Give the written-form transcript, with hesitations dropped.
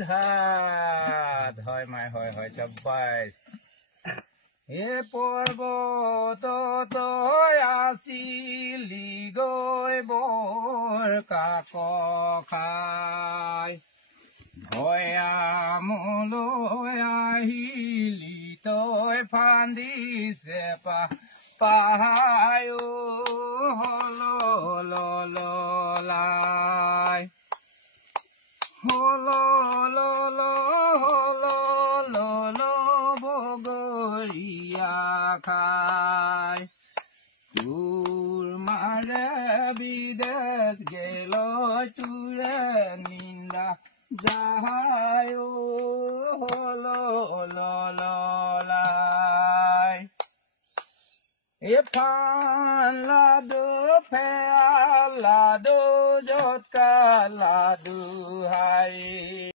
ধাত হয় মাই হয় চাব্বাইছ এ পৰ্বতত আছিলি গৈ বৰ কাক খাই ভৈয়ামলৈ আহিলি তই ফান্দিছে পাহায় হললাই হল বগৰীয়া খাই তোৰ মাৰে বিদেশ গেল তোৰে নিন্দা যাহায় হললাই এফান লাডু ফেয়া লাডু জটকা লাডু হাই